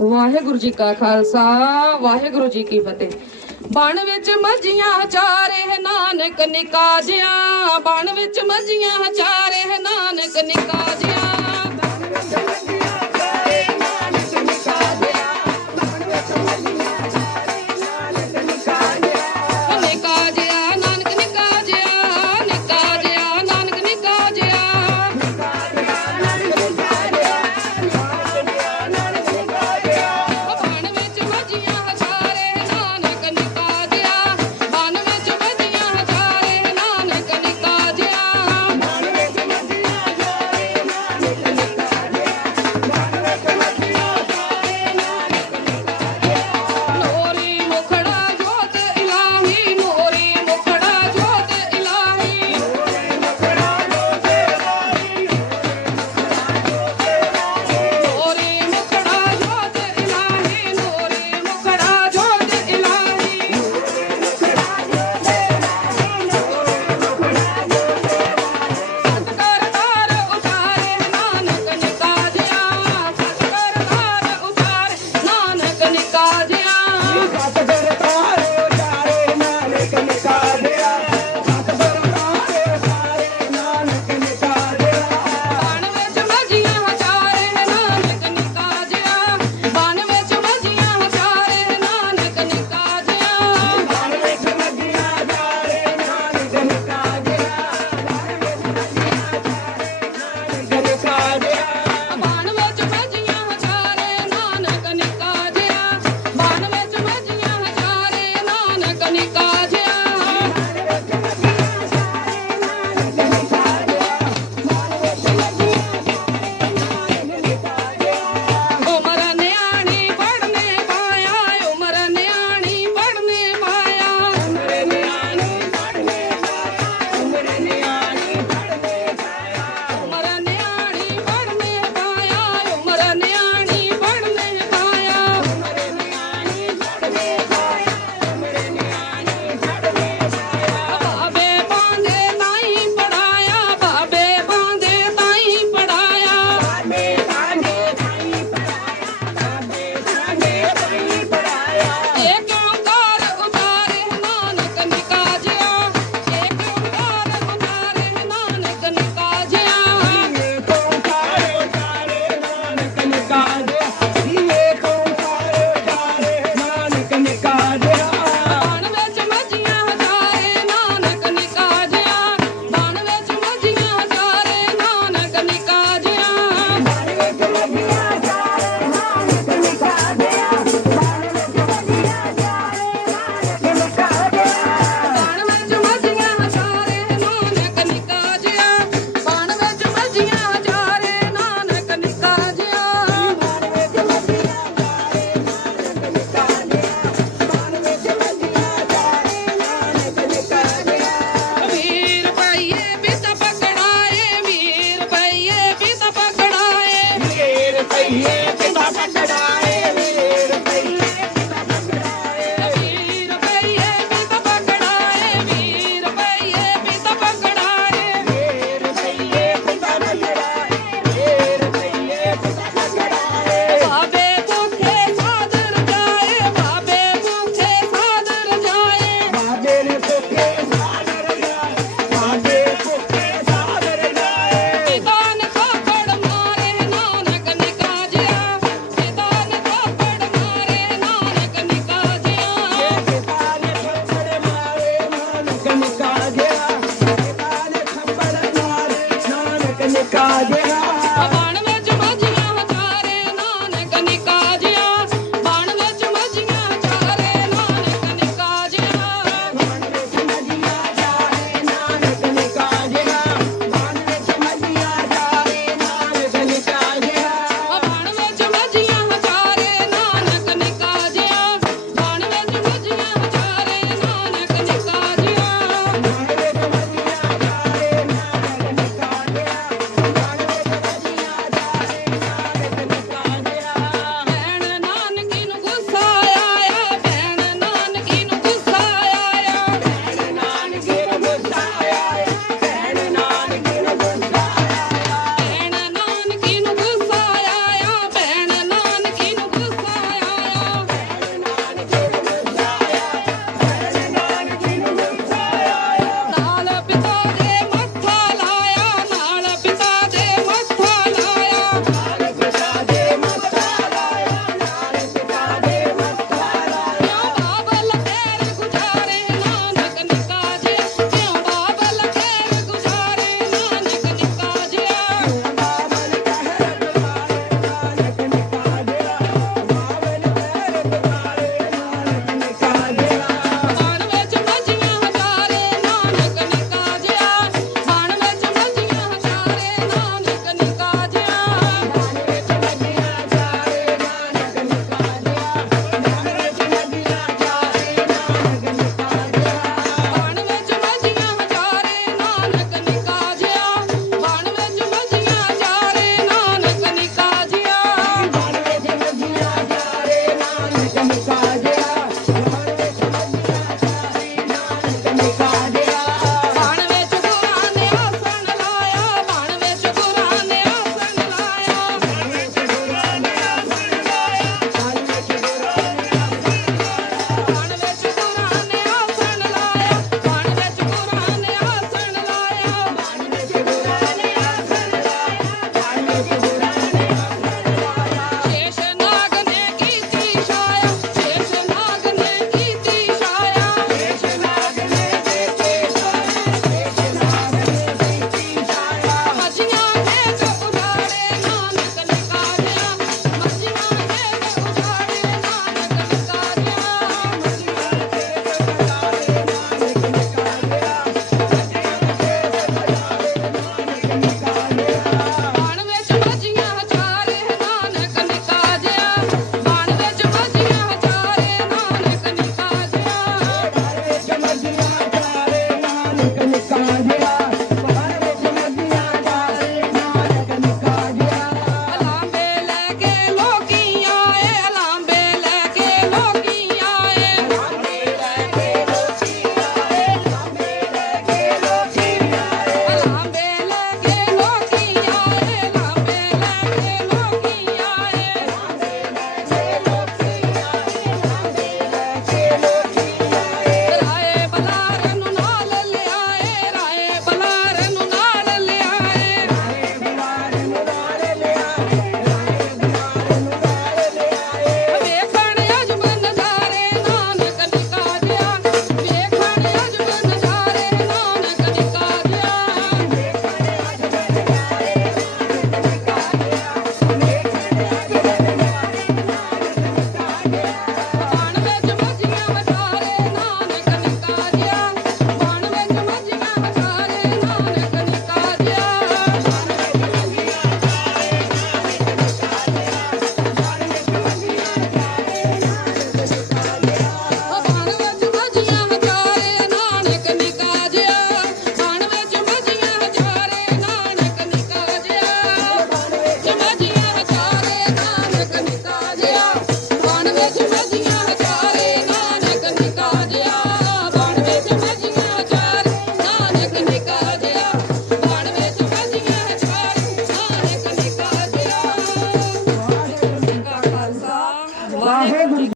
ਵਾਹਿਗੁਰੂ ਜੀ ਕਾ ਖਾਲਸਾ, ਵਾਹਿਗੁਰੂ ਜੀ ਕੀ ਫਤਿਹ। ਬਣ ਵਿੱਚ ਮੱਝੀਆਂ ਚਾਰੇ ਨਾਨਕ ਨਿਕਾਜਿਆਂ। ਬਣ ਵਿੱਚ ਮੱਝੀਆਂ ਚਾਰੇ ਨਾਨਕ ਨਿਕਾ ਜਿਆਂ